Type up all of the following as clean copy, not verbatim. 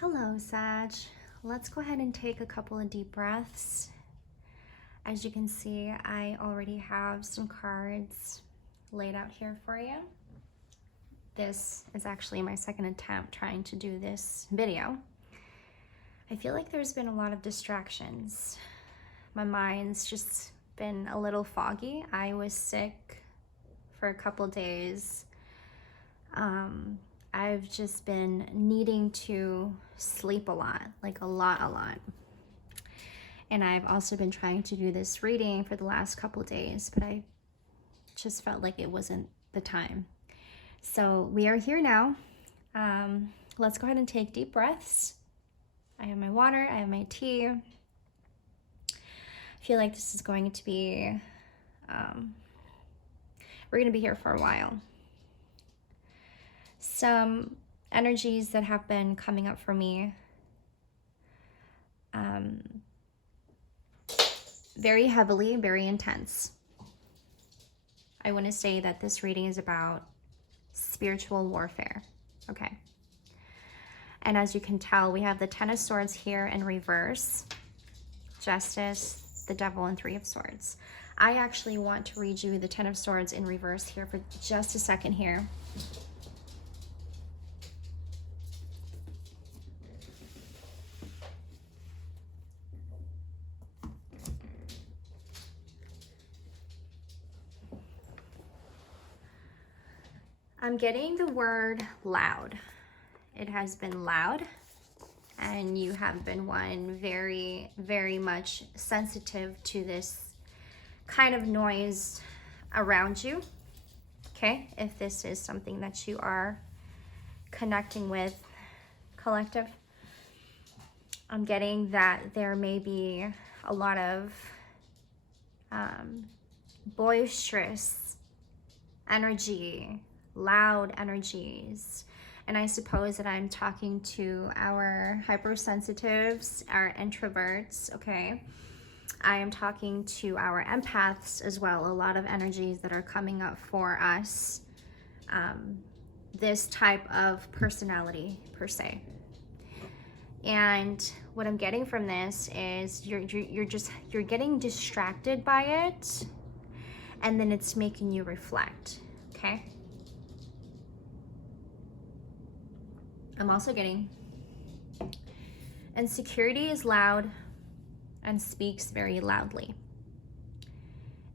Hello, Sag. Let's go ahead and take a couple of deep breaths. As you can see, I already have some cards laid out here for you. This is actually my second attempt trying to do this video. I feel like there's been a lot of distractions. My mind's just been a little foggy. I was sick for a couple days. I've just been needing to sleep a lot, like a lot. And I've also been trying to do this reading for the last couple days, but I just felt like it wasn't the time. So we are here now. Let's go ahead and take deep breaths. I have my water, I have my tea. I feel like this is going to be, we're gonna be here for a while. Some energies that have been coming up for me. Very heavily, very intense. I want to say that this reading is about spiritual warfare, okay? And as you can tell, we have the Ten of Swords here in reverse, Justice, the Devil, and Three of Swords. I actually want to read you the Ten of Swords in reverse here for just a second here. I'm getting the word loud. It has been loud, and you have been one very, very much sensitive to this kind of noise around you, okay? If this is something that you are connecting with, collective, I'm getting that there may be a lot of boisterous energy, loud energies. And I suppose that I'm talking to our hypersensitives, our introverts, okay? I am talking to our empaths as well. A lot of energies that are coming up for us. This type of personality per se. And what I'm getting from this is you're getting distracted by it, and then it's making you reflect, okay? I'm also getting insecurity is loud and speaks very loudly.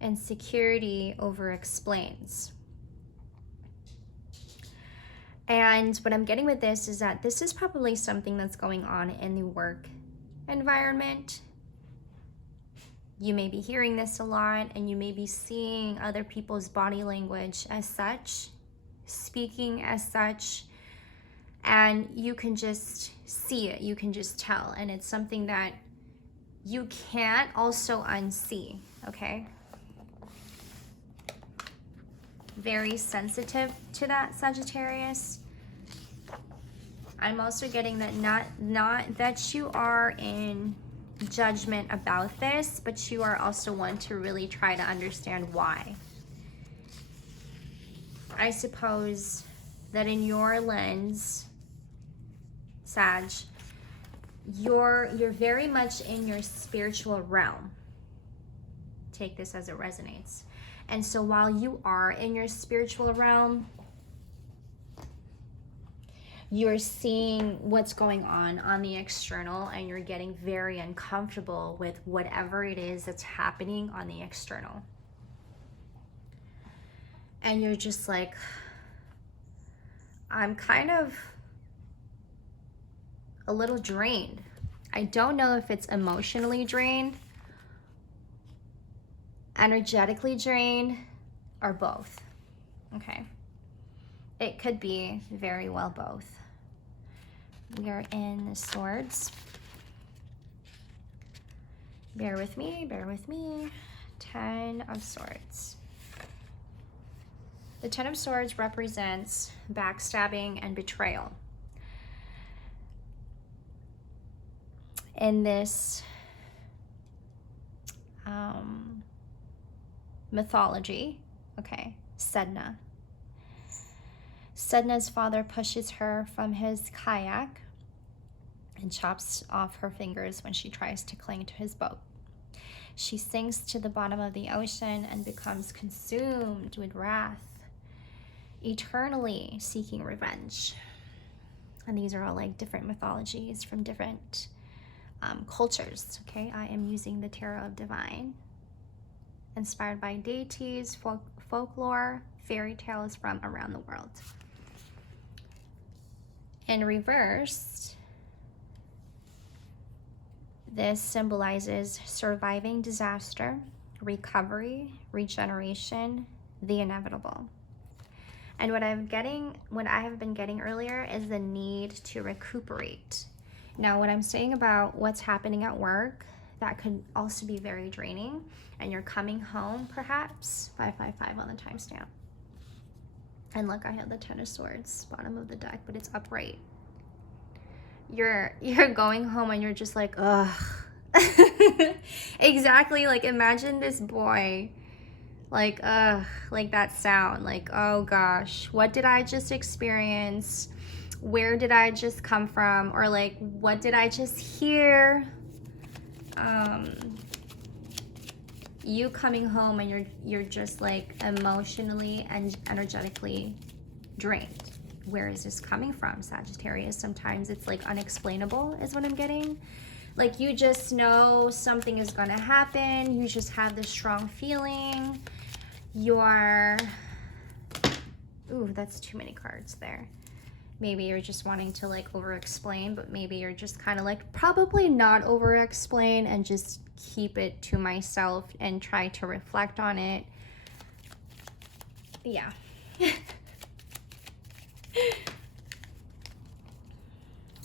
Insecurity over-explains. And what I'm getting with this is that this is probably something that's going on in the work environment. You may be hearing this a lot, and you may be seeing other people's body language as such, speaking as such, and you can just see it, you can just tell, and it's something that you can't also unsee, okay? Very sensitive to that, Sagittarius. I'm also getting that not that you are in judgment about this, but you are also one to really try to understand why. I suppose that in your lens, Sag, you're very much in your spiritual realm. Take this as it resonates. And so while you are in your spiritual realm, you're seeing what's going on the external, and you're getting very uncomfortable with whatever it is that's happening on the external. And you're just like, I'm kind of a little drained. I don't know if it's emotionally drained, energetically drained, or both, okay? It could be very well both. We are in the Swords. Bear with me, bear with me. Ten of Swords. The Ten of Swords represents backstabbing and betrayal. In this mythology, okay, Sedna. Sedna's father pushes her from his kayak and chops off her fingers when she tries to cling to his boat. She sinks to the bottom of the ocean and becomes consumed with wrath, eternally seeking revenge. And these are all like different mythologies from different cultures. Okay, I am using the Tarot of Divine, inspired by deities, folklore, fairy tales from around the world. In reverse, this symbolizes surviving disaster, recovery, regeneration, the inevitable. And what I have been getting earlier is the need to recuperate. Now, what I'm saying about what's happening at work, that could also be very draining. And you're coming home, perhaps, 555 on the timestamp. And look, I have the Ten of Swords, bottom of the deck, but it's upright. You're going home and you're just like, ugh. Exactly, like imagine this boy, like, ugh, like that sound, like, oh gosh, what did I just experience? Where did I just come from? Or like, what did I just hear? You coming home and you're just like emotionally and energetically drained. Where is this coming from, Sagittarius? Sometimes it's like unexplainable is what I'm getting. Like you just know something is gonna happen. You just have this strong feeling. Ooh, that's too many cards there. Maybe you're just wanting to like over-explain, but maybe you're just kind of like probably not over-explain and just keep it to myself and try to reflect on it. Yeah.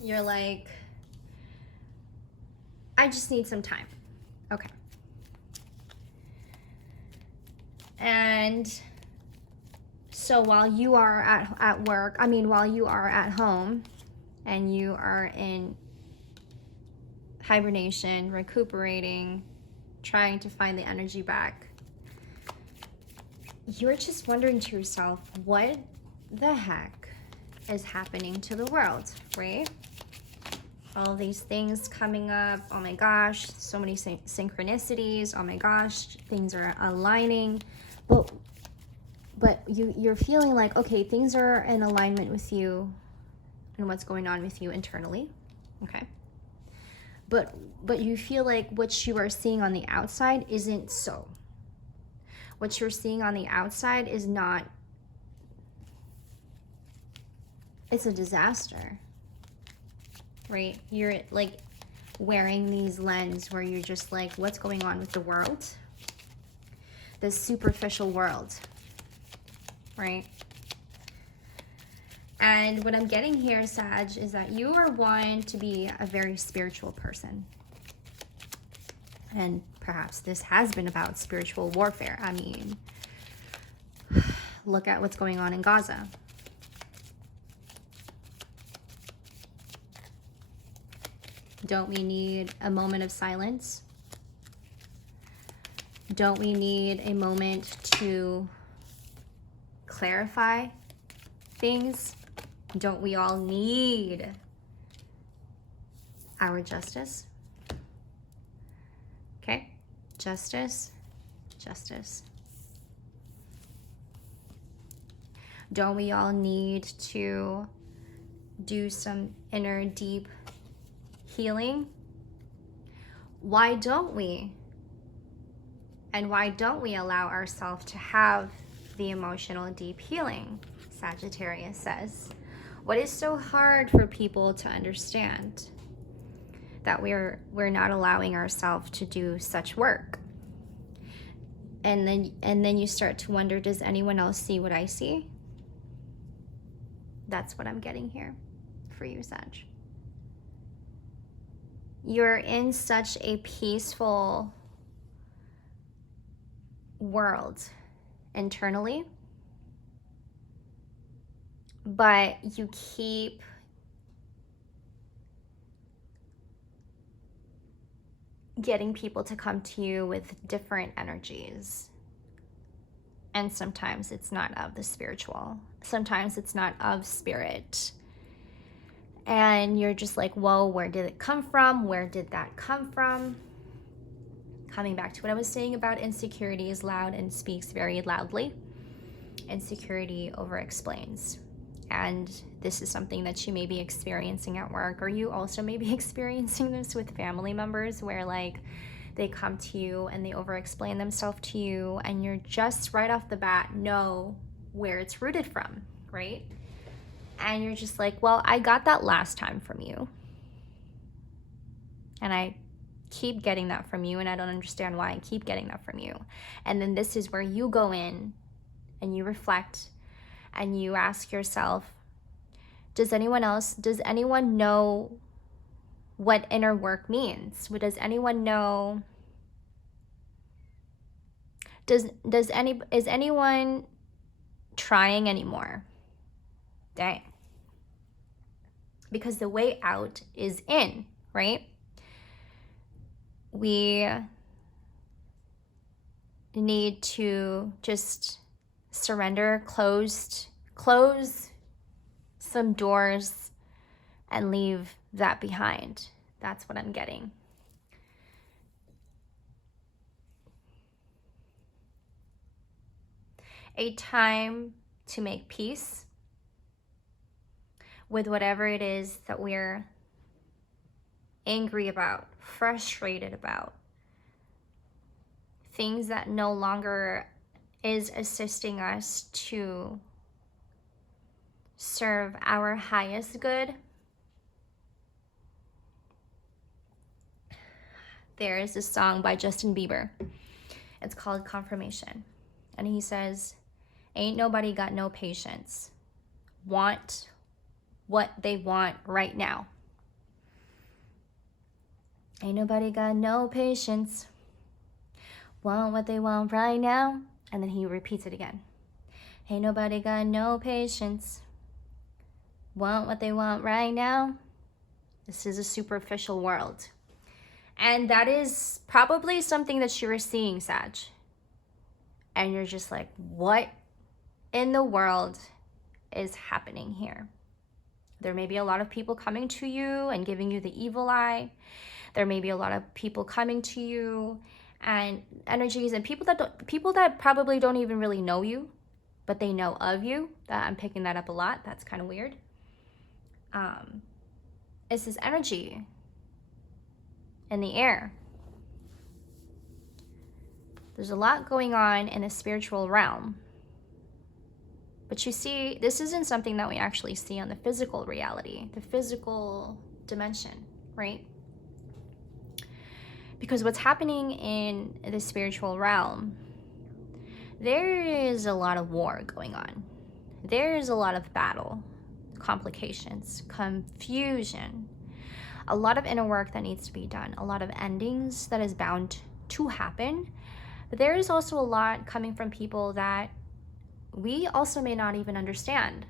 You're like, I just need some time. Okay. And so while you are at work, while you are at home and you are in hibernation, recuperating, trying to find the energy back, you're just wondering to yourself, what the heck is happening to the world, right? All these things coming up. Oh my gosh, so many synchronicities. Oh my gosh, things are aligning. But you're feeling like, okay, things are in alignment with you and what's going on with you internally, okay? But you feel like what you are seeing on the outside isn't so. What you're seeing on the outside is not, it's a disaster, right? You're like wearing these lenses where you're just like, what's going on with the world? The superficial world, right? And what I'm getting here, Sag, is that you are one to be a very spiritual person. And perhaps this has been about spiritual warfare. I mean, look at what's going on in Gaza. Don't we need a moment of silence? Don't we need a moment to clarify things? Don't we all need our justice? Okay, justice, justice. Don't we all need to do some inner deep healing? Why don't we? And why don't we allow ourselves to have the emotional deep healing? Sagittarius says. What is so hard for people to understand? That we're not allowing ourselves to do such work. And then you start to wonder, does anyone else see what I see? That's what I'm getting here for you, Sag. You're in such a peaceful world internally, but you keep getting people to come to you with different energies. And sometimes it's not of the spiritual. Sometimes it's not of spirit. And you're just like, whoa, where did it come from? Where did that come from? Coming back to what I was saying about insecurity is loud and speaks very loudly. Insecurity over-explains. And this is something that you may be experiencing at work, or you also may be experiencing this with family members where like they come to you and they over-explain themselves to you, and you're just right off the bat know where it's rooted from, right? And you're just like, well, I got that last time from you. And I keep getting that from you, and I don't understand why I keep getting that from you. And then this is where you go in and you reflect and you ask yourself, does anyone know what inner work means? Does anyone know? Is anyone trying anymore? Dang. Because the way out is in, right? We need to just surrender, close some doors and leave that behind. That's what I'm getting. A time to make peace with whatever it is that we're angry about, frustrated about, things that no longer is assisting us to serve our highest good. There is this song by Justin Bieber. It's called Confirmation. And he says, ain't nobody got no patience. Want what they want right now. Ain't nobody got no patience. Want what they want right now. And then he repeats it again. Ain't nobody got no patience. Want what they want right now. This is a superficial world. And that is probably something that you were seeing, Sag. And you're just like, what in the world is happening here? There may be a lot of people coming to you and giving you the evil eye. There may be a lot of people coming to you and energies and people that probably don't even really know you, but they know of you. I'm picking that up a lot. That's kind of weird. It's this energy in the air. There's a lot going on in the spiritual realm. But you see, this isn't something that we actually see on the physical reality, the physical dimension, right? Because what's happening in the spiritual realm, there is a lot of war going on. There is a lot of battle, complications, confusion, a lot of inner work that needs to be done, a lot of endings that is bound to happen. But there is also a lot coming from people that we also may not even understand.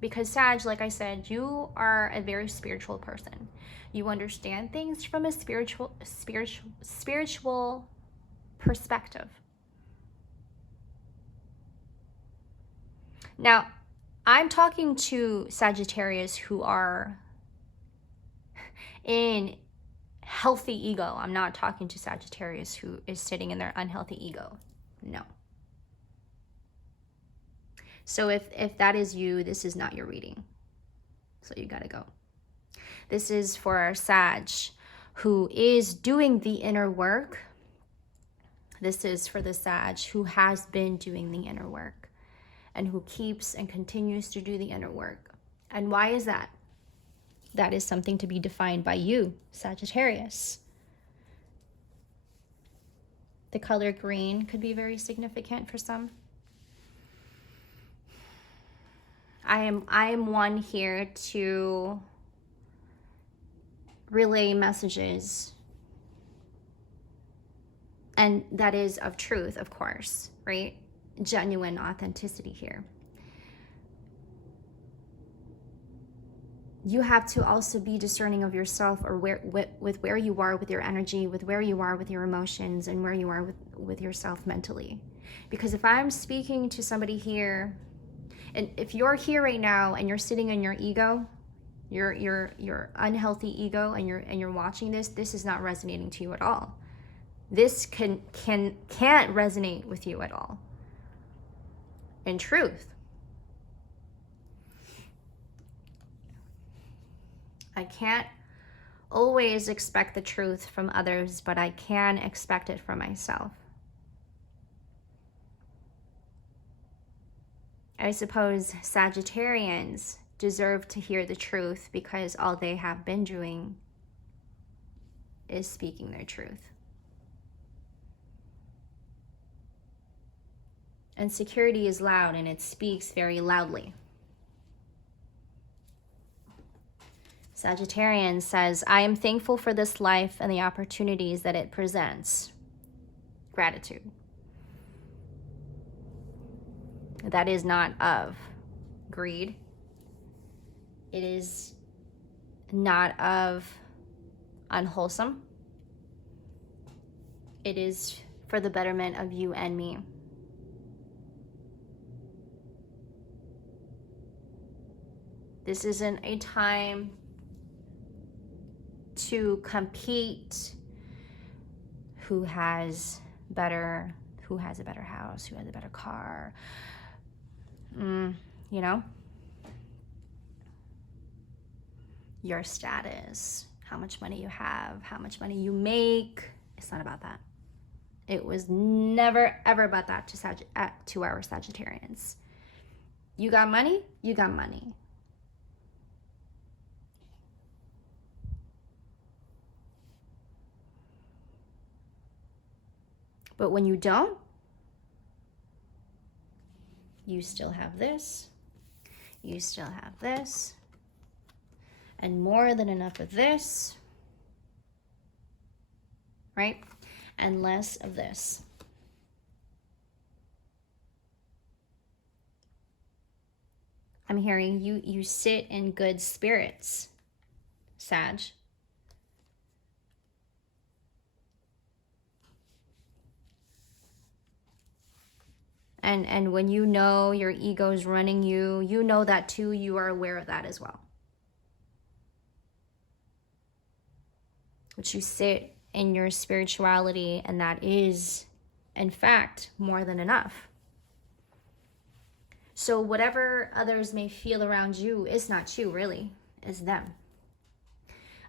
Because Sag, like I said, you are a very spiritual person. You understand things from a spiritual perspective. Now, I'm talking to Sagittarius who are in healthy ego. I'm not talking to Sagittarius who is sitting in their unhealthy ego. No. So if that is you, this is not your reading. So you gotta go. This is for our Sag who is doing the inner work. This is for the Sag who has been doing the inner work and who keeps and continues to do the inner work. And why is that? That is something to be defined by you, Sagittarius. The color green could be very significant for some. I am one here to relay messages, and that is of truth, of course, right? Genuine authenticity here. You have to also be discerning of yourself, or with where you are with your energy, with where you are with your emotions, and where you are with yourself mentally. Because if I'm speaking to somebody here, and if you're here right now and you're sitting in your ego, Your unhealthy ego, and you're watching this is not resonating to you at all. This can't resonate with you at all. In truth, I can't always expect the truth from others, but I can expect it from myself. I suppose Sagittarians deserve to hear the truth because all they have been doing is speaking their truth. Insecurity is loud, and it speaks very loudly. Sagittarian says, I am thankful for this life and the opportunities that it presents. Gratitude. That is not of greed. It is not of unwholesome. It is for the betterment of you and me. This isn't a time to compete who has a better house, who has a better car, you know, your status, how much money you have, how much money you make. It's not about that. It was never ever about that to our Sagittarians. You got money, you got money. But when you don't, you still have this, you still have this, and more than enough of this, right? And less of this. I'm hearing you sit in good spirits, Sag. And when you know your ego's running you, you know that too. You are aware of that as well. But you sit in your spirituality, and that is, in fact, more than enough. So whatever others may feel around you is not you, really. It's them.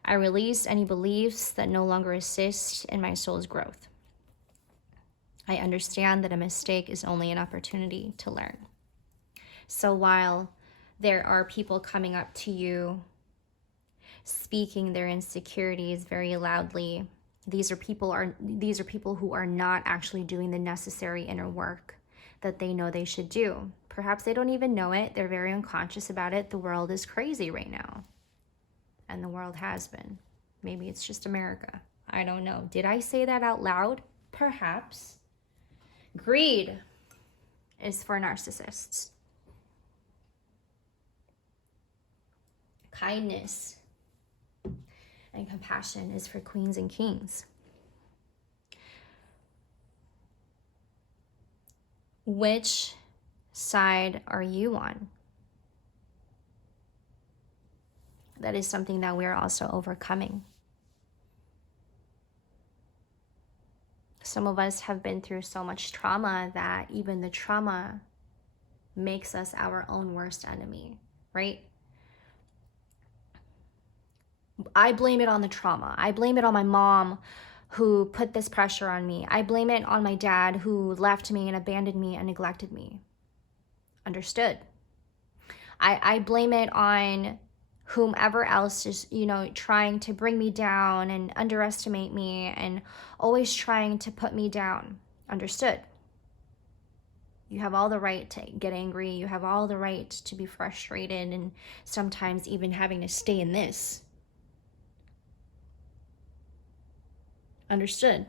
I release any beliefs that no longer assist in my soul's growth. I understand that a mistake is only an opportunity to learn. So while there are people coming up to you, speaking their insecurities very loudly, these are people who are not actually doing the necessary inner work that they know they should do. Perhaps they don't even know it. They're very unconscious about it. The world is crazy right now. And the world has been. Maybe it's just America. I don't know. Did I say that out loud? Perhaps. Greed is for narcissists. Kindness and compassion is for queens and kings. Which side are you on? That is something that we're also overcoming. Some of us have been through so much trauma that even the trauma makes us our own worst enemy, right? I blame it on the trauma. I blame it on my mom who put this pressure on me. I blame it on my dad who left me and abandoned me and neglected me. Understood. I blame it on whomever else is, trying to bring me down and underestimate me and always trying to put me down. Understood. You have all the right to get angry. You have all the right to be frustrated and sometimes even having to stay in this. Understood.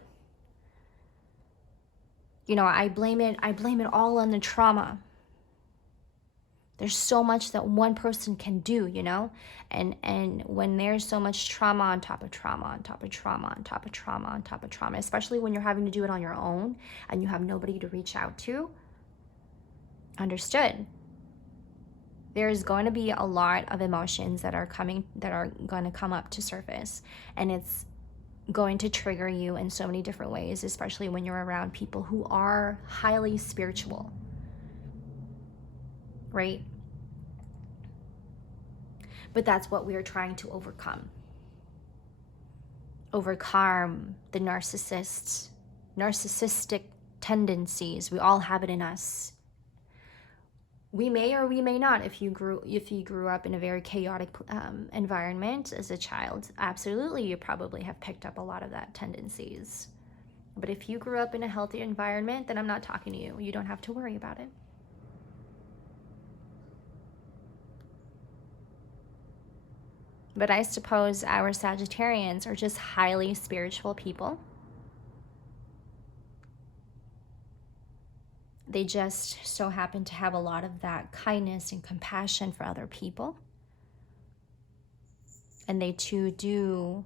I blame it all on the trauma. There's so much that one person can do, and when there's so much trauma on top of trauma, on top of trauma, on top of trauma, on top of trauma, especially when you're having to do it on your own and you have nobody to reach out to. Understood. There's going to be a lot of emotions that are going to come up to surface, and it's going to trigger you in so many different ways, especially when you're around people who are highly spiritual, right? But that's what we are trying to overcome. Overcome the narcissistic tendencies. We all have it in us. We may or we may not. If you grew up in a very chaotic environment as a child, absolutely, you probably have picked up a lot of that tendencies. But if you grew up in a healthy environment, then I'm not talking to you. You don't have to worry about it. But I suppose our Sagittarians are just highly spiritual people. They just so happen to have a lot of that kindness and compassion for other people. And they too do,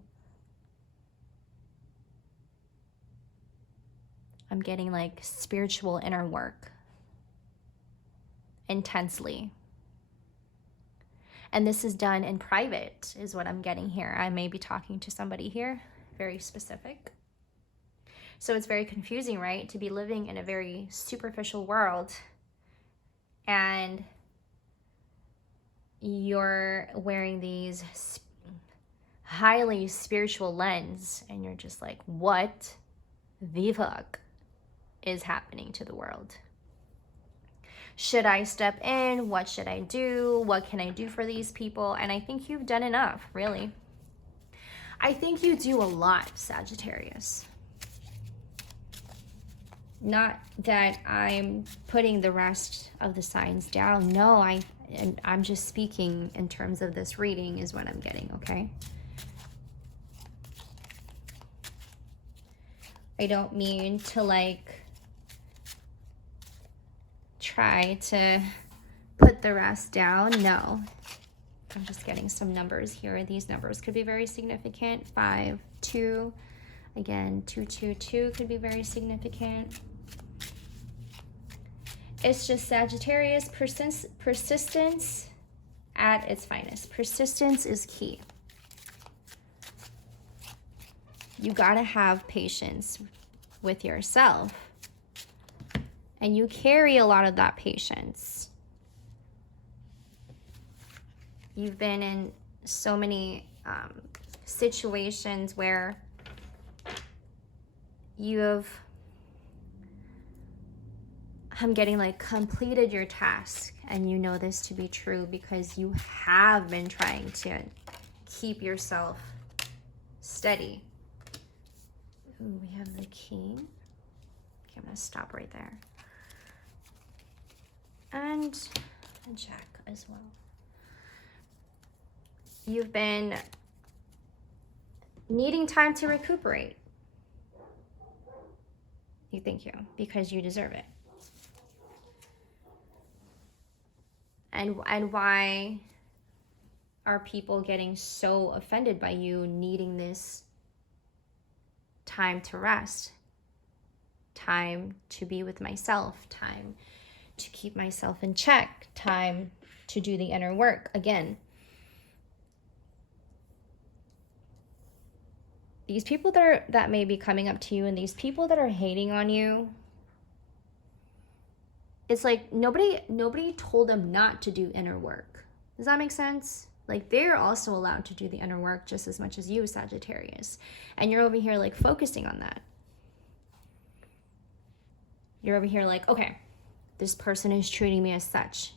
I'm getting like spiritual inner work intensely. And this is done in private, is what I'm getting here. I may be talking to somebody here, very specific. So it's very confusing, right? To be living in a very superficial world and you're wearing these highly spiritual lens and you're just like, what the fuck is happening to the world? Should I step in? What should I do? What can I do for these people? And I think you've done enough, really. I think you do a lot, Sagittarius. Not that I'm putting the rest of the signs down. No, I'm just speaking in terms of this reading is what I'm getting, okay? I don't mean to like try to put the rest down. No. I'm just getting some numbers here. These numbers could be very significant. 5, 2. Again, 2, 2, 2 could be very significant. It's just Sagittarius, persistence at its finest. Persistence is key. You gotta have patience with yourself. And you carry a lot of that patience. You've been in so many situations where you have, I'm getting like completed your task, and you know this to be true because you have been trying to keep yourself steady. Ooh, we have the King. Okay, I'm gonna stop right there. And a Jack as well. You've been needing time to recuperate. Thank you, because you deserve it. And why are people getting so offended by you needing this time to rest, time to be with myself, time to keep myself in check, time to do the inner work? Again, these people that may be coming up to you and these people that are hating on you, it's like nobody told them not to do inner work. Does that make sense? Like, they're also allowed to do the inner work just as much as you, Sagittarius. And you're over here like focusing on that. You're over here like, okay, this person is treating me as such.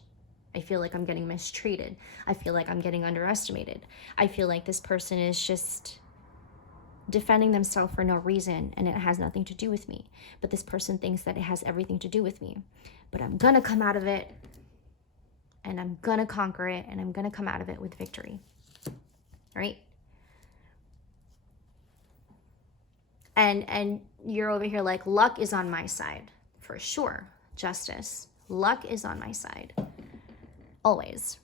I feel like I'm getting mistreated. I feel like I'm getting underestimated. I feel like this person is just defending themselves for no reason and it has nothing to do with me. But this person thinks that it has everything to do with me. But I'm gonna come out of it and I'm gonna conquer it and I'm gonna come out of it with victory. Right? And you're over here like, luck is on my side. For sure. Justice. Luck is on my side. Always.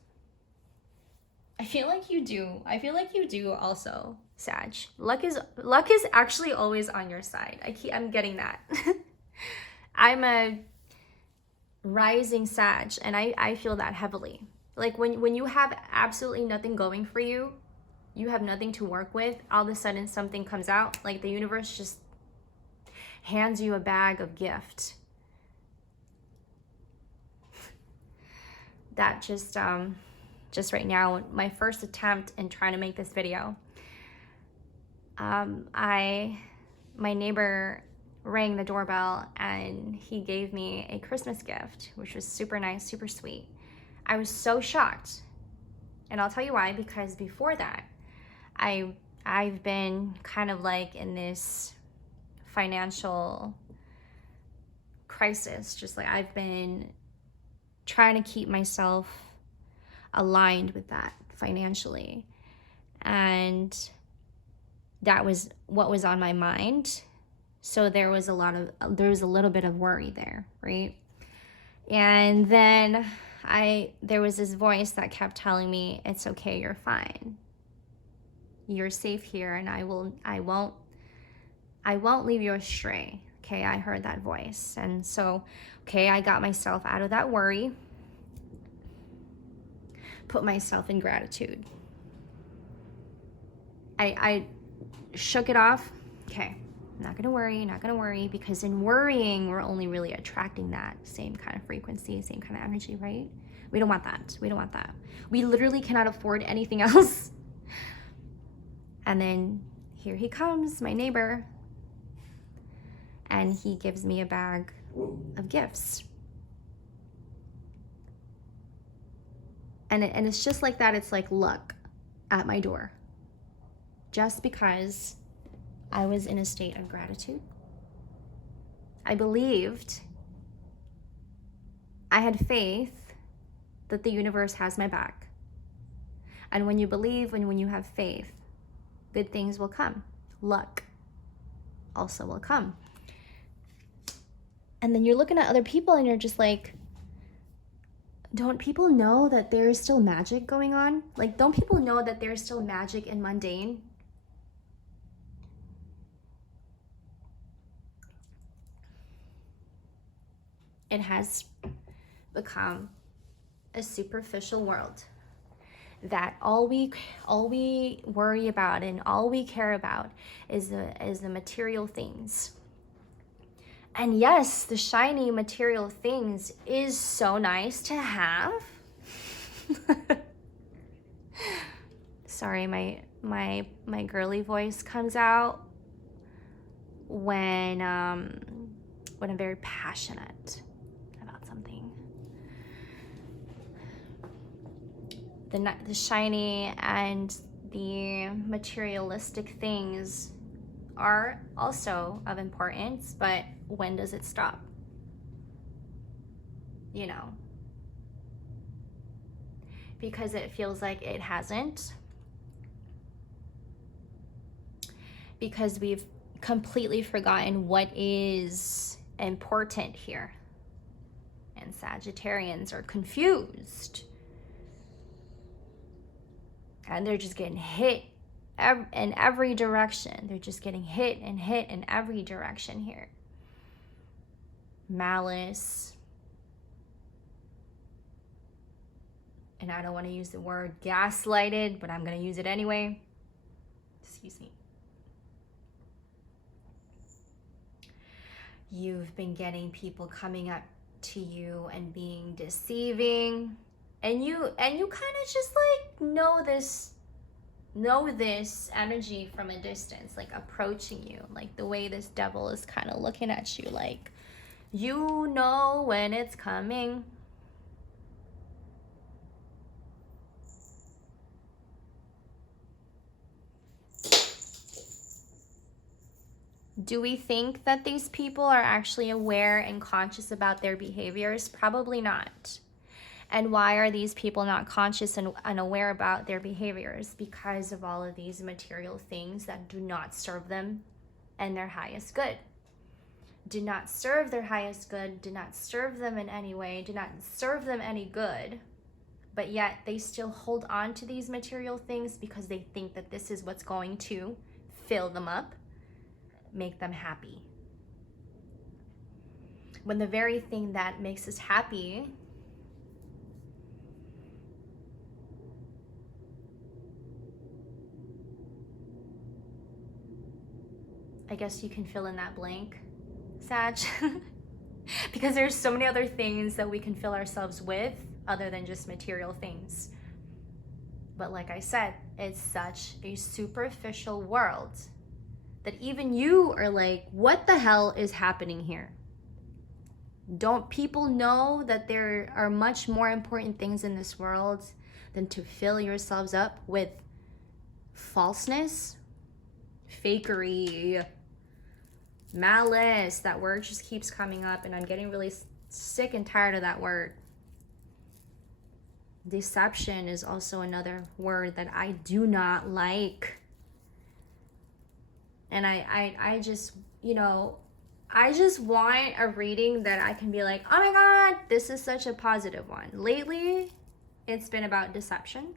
I feel like you do. I feel like you do also, Sag. Luck is actually always on your side. I'm getting that. I'm a rising Sag, and I feel that heavily. Like when you have absolutely nothing going for you, you have nothing to work with, all of a sudden something comes out, like the universe just hands you a bag of gift. That just right now, my first attempt in trying to make this video, my neighbor rang the doorbell and he gave me a Christmas gift, which was super nice, super sweet. I was so shocked. And I'll tell you why, because before that, I've been kind of like in this financial crisis, just like I've been trying to keep myself aligned with that financially. And that was what was on my mind. So there was a little bit of worry there, right? And then there was this voice that kept telling me, it's okay, you're fine. You're safe here, and I won't leave you astray. Okay, I heard that voice. And so, okay, I got myself out of that worry, put myself in gratitude. I shook it off. Okay, I'm not gonna worry, because in worrying, we're only really attracting that same kind of frequency, same kind of energy, right? We don't want that. We literally cannot afford anything else. And then here he comes, my neighbor, and he gives me a bag of gifts. And it's just like that. It's like luck at my door. Just because I was in a state of gratitude. I believed, I had faith that the universe has my back. And when you believe, when you have faith, good things will come. Luck also will come. And then you're looking at other people and you're just like, don't people know that there's still magic going on? Like, don't people know that there's still magic in mundane? It has become a superficial world that all we worry about and all we care about is the material things. And yes, the shiny material things is so nice to have. Sorry, my girly voice comes out when I'm very passionate about something. The shiny and the materialistic things are also of importance, but when does it stop? You know, because it feels like it hasn't, because we've completely forgotten what is important here. And Sagittarians are confused. And they're just getting hit in every direction. They're just getting hit in every direction here. Malice. And I don't want to use the word gaslighted, but I'm going to use it anyway. Excuse me. You've been getting people coming up to you and being deceiving. And you kind of just like know this energy from a distance, like approaching you, like the way this devil is kind of looking at you, like you know when it's coming. Do we think that these people are actually aware and conscious about their behaviors? Probably not. And why are these people not conscious and unaware about their behaviors? Because of all of these material things that do not serve them and their highest good. Do not serve their highest good, do not serve them in any way, do not serve them any good, but yet they still hold on to these material things because they think that this is what's going to fill them up, make them happy. When the very thing that makes us happy I guess you can fill in that blank, Sag. Because there's so many other things that we can fill ourselves with other than just material things. But like I said, it's such a superficial world that even you are like, what the hell is happening here? Don't people know that there are much more important things in this world than to fill yourselves up with falseness, fakery, malice? That word just keeps coming up, and I'm getting really sick and tired of that word. Deception is also another word that I do not like. And I just, you know, I just want a reading that I can be like, oh my God, this is such a positive one. Lately, it's been about deception.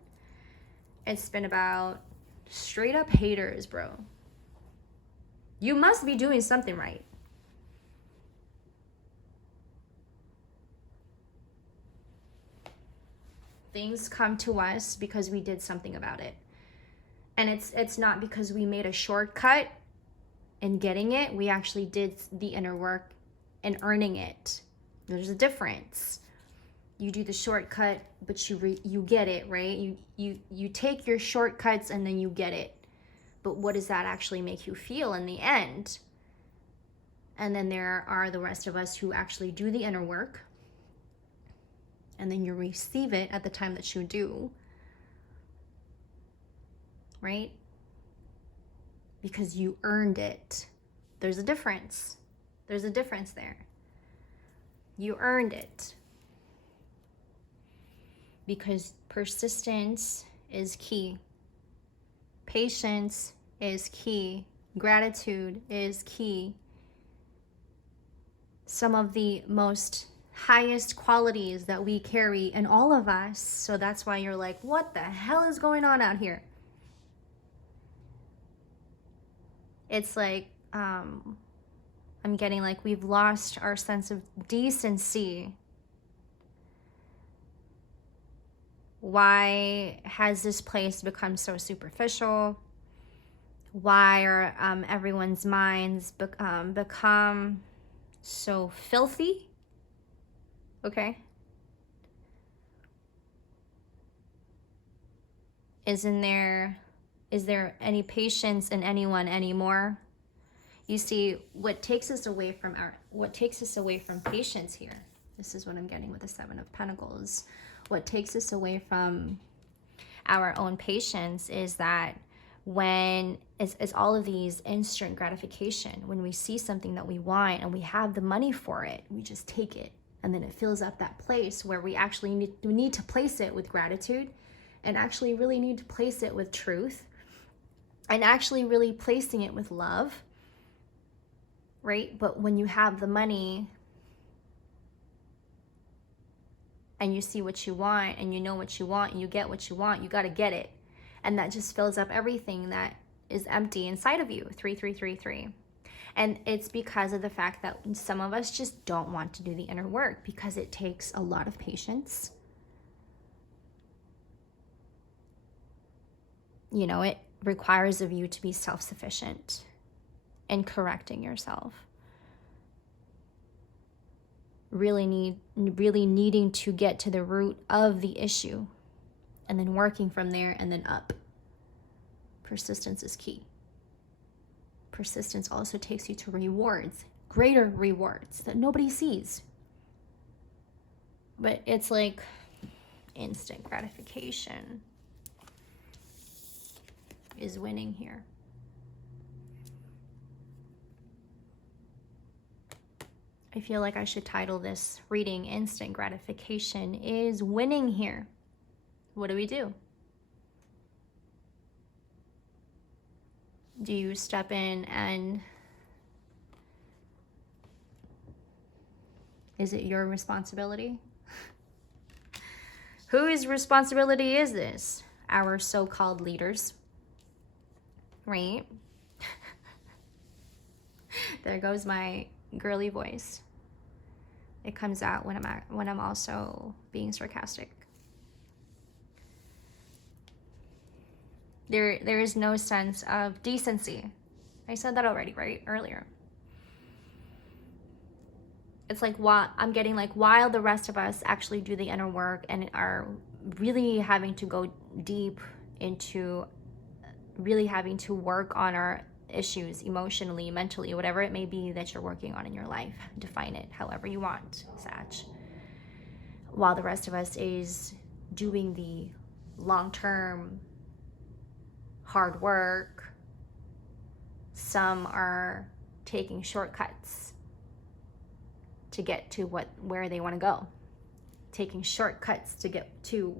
It's been about straight up haters, bro. You must be doing something right. Things come to us because we did something about it. And it's not because we made a shortcut in getting it. We actually did the inner work in earning it. There's a difference. You do the shortcut, but you get it, right? You take your shortcuts and then you get it. But what does that actually make you feel in the end? And then there are the rest of us who actually do the inner work. And then you receive it at the time that you do. Right? Because you earned it. There's a difference. There's a difference there. You earned it. Because persistence is key. Patience is key. Gratitude is key. Some of the most highest qualities that we carry in all of us. So that's why you're like, what the hell is going on out here? It's like, I'm getting like we've lost our sense of decency. Why has this place become so superficial? Why are everyone's minds become so filthy? Okay. Is there any patience in anyone anymore? You see, what takes us away from patience here, this is what I'm getting with the Seven of Pentacles. What takes us away from our own patience is that when it's all of these instant gratification, when we see something that we want and we have the money for it, we just take it. And then it fills up that place where we actually need to place it with gratitude, and actually really need to place it with truth, and actually really placing it with love, right? But when you have the money and you see what you want and you know what you want and you get what you want, you got to get it. And that just fills up everything that is empty inside of you. 3333. And it's because of the fact that some of us just don't want to do the inner work because it takes a lot of patience. You know, it requires of you to be self-sufficient and correcting yourself. Really needing to get to the root of the issue and then working from there and then up. Persistence is key. Persistence also takes you to rewards, greater rewards that nobody sees. But it's like instant gratification is winning here. I feel like I should title this reading, Instant Gratification is Winning Here. What do we do? Do you step in and is it your responsibility? Whose responsibility is this? Our so-called leaders, right? There goes my girly voice. It comes out when I'm also being sarcastic. There is no sense of decency. I said that already, right? Earlier. It's like, while I'm getting like, while the rest of us actually do the inner work and are really having to go deep into really having to work on our issues emotionally, mentally, whatever it may be that you're working on in your life. Define it however you want, Sag. While the rest of us is doing the long-term hard work, some are taking shortcuts to get to where they want to go, taking shortcuts to get to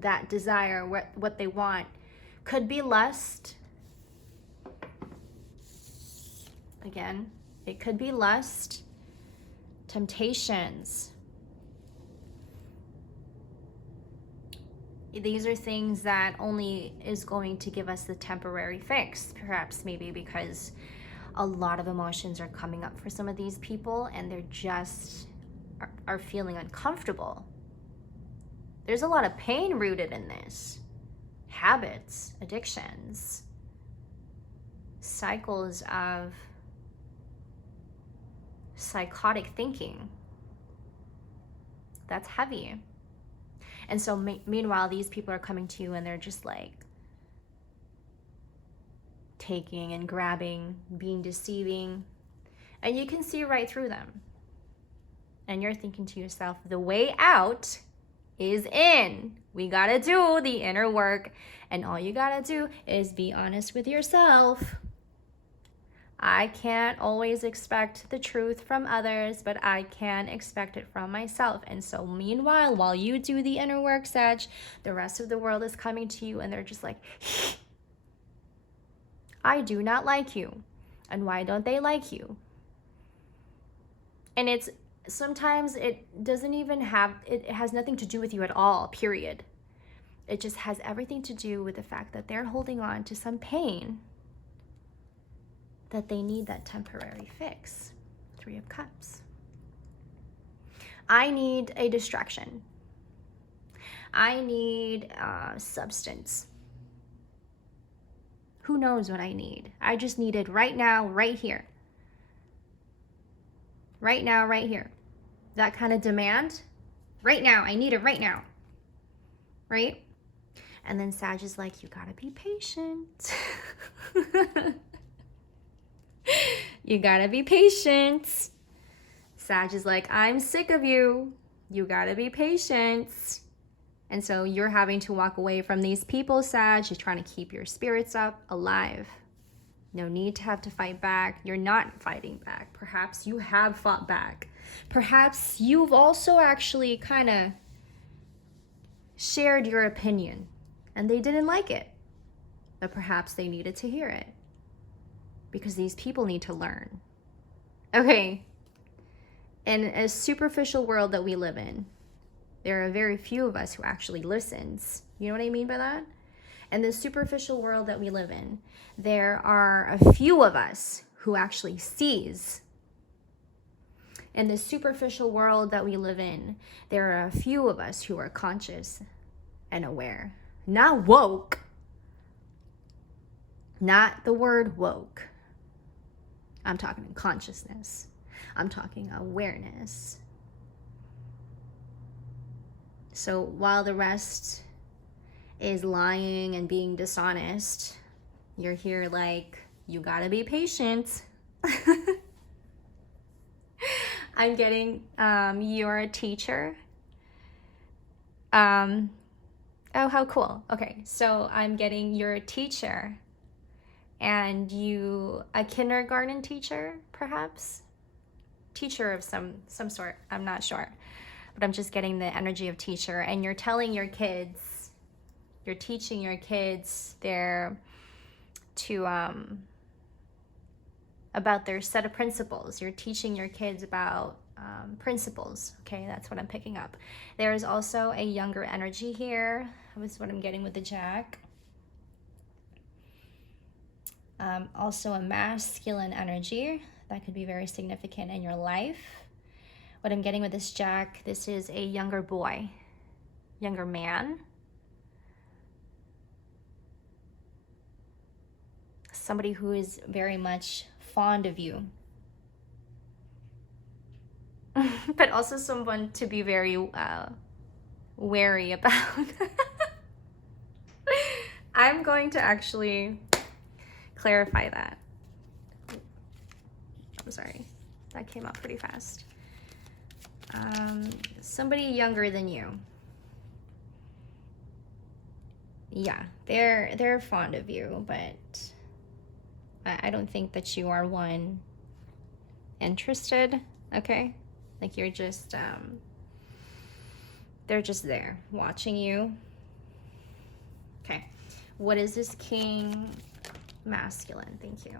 that desire, what they want. Could be lust. Again, it could be lust, temptations. These are things that only is going to give us the temporary fix, perhaps maybe because a lot of emotions are coming up for some of these people and they're just are feeling uncomfortable. There's a lot of pain rooted in this. Habits, addictions, cycles of psychotic thinking. That's heavy. And so meanwhile, these people are coming to you and they're just like taking and grabbing, being deceiving, and you can see right through them. And you're thinking to yourself, the way out is in. We gotta do the inner work, and all you gotta do is be honest with yourself. I can't always expect the truth from others, but I can expect it from myself. And so meanwhile, while you do the inner work, Sag, the rest of the world is coming to you and they're just like, I do not like you. And why don't they like you? And it's sometimes it doesn't even have, it has nothing to do with you at all, period. It just has everything to do with the fact that they're holding on to some pain that they need that temporary fix. 3 of Cups. I need a distraction. I need substance. Who knows what I need? I just need it right now, right here. Right now, right here. That kind of demand. Right now, I need it right now. Right? And then Sag is like, you gotta be patient. You gotta be patient. Sag is like, I'm sick of you. You gotta be patient. And so you're having to walk away from these people, Sag. You're trying to keep your spirits up, alive. No need to have to fight back. You're not fighting back. Perhaps you have fought back. Perhaps you've also actually kind of shared your opinion and they didn't like it. But perhaps they needed to hear it. Because these people need to learn. Okay, in a superficial world that we live in, there are very few of us who actually listens. You know what I mean by that? In the superficial world that we live in, there are a few of us who actually sees. In the superficial world that we live in, there are a few of us who are conscious and aware. Not woke. Not the word woke. I'm talking consciousness. I'm talking awareness. So while the rest is lying and being dishonest, you're here like, you gotta be patient. I'm getting, you're a teacher. Oh, how cool. Okay, so I'm getting, you're a teacher. And you, a kindergarten teacher, perhaps? Teacher of some sort, I'm not sure. But I'm just getting the energy of teacher. And you're telling your kids, you're teaching your kids about their set of principles. You're teaching your kids about principles. Okay, that's what I'm picking up. There is also a younger energy here. That's what I'm getting with the Jack. Also a masculine energy that could be very significant in your life. What I'm getting with this Jack, this is a younger boy, younger man. somebody who is very much fond of you. But also someone to be very wary about. I'm going to actually clarify that. I'm sorry, that came up pretty fast. Somebody younger than you. Yeah, they're fond of you, but I don't think that you are one interested, okay? Like you're just, they're just there watching you. Okay, what is this king masculine? Thank you.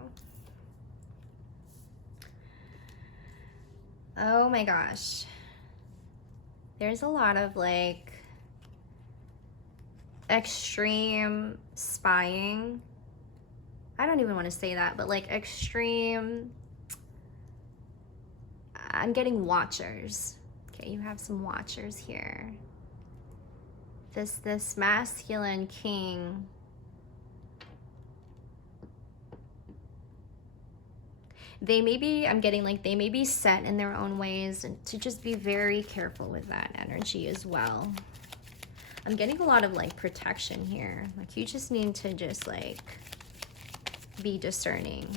Oh my gosh. There's a lot of like extreme spying. I don't even want to say that, but like extreme, I'm getting watchers. Okay, you have some watchers here. This masculine king, they may be, I'm getting like they may be set in their own ways, and to just be very careful with that energy as well. I'm getting a lot of like protection here. Like you just need to just like be discerning.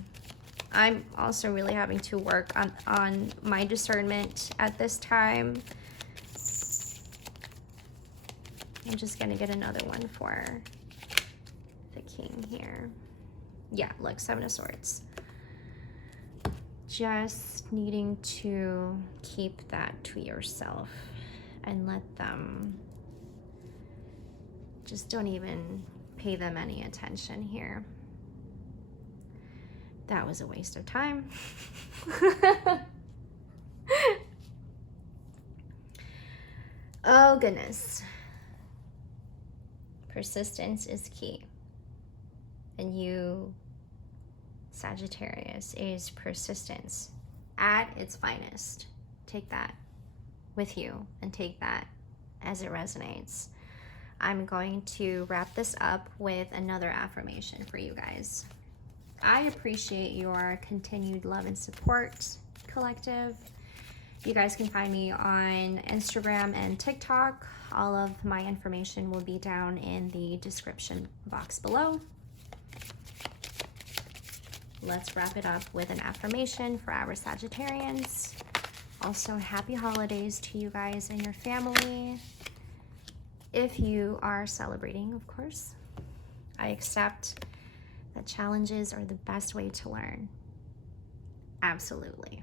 I'm also really having to work on my discernment at this time. I'm just gonna get another one for the king here. Yeah, look, 7 of Swords. Just needing to keep that to yourself and let them, just don't even pay them any attention here. That was a waste of time. Oh goodness. Persistence is key. And you, Sagittarius, is persistence at its finest. Take that with you and take that as it resonates. I'm going to wrap this up with another affirmation for you guys. I appreciate your continued love and support, collective. You guys can find me on Instagram and TikTok. All of my information will be down in the description box below. Let's wrap it up with an affirmation for our Sagittarians. Also, happy holidays to you guys and your family. If you are celebrating, of course. I accept that challenges are the best way to learn. Absolutely.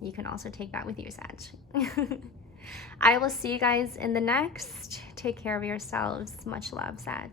You can also take that with you, Sag. I will see you guys in the next. Take care of yourselves. Much love, Sag.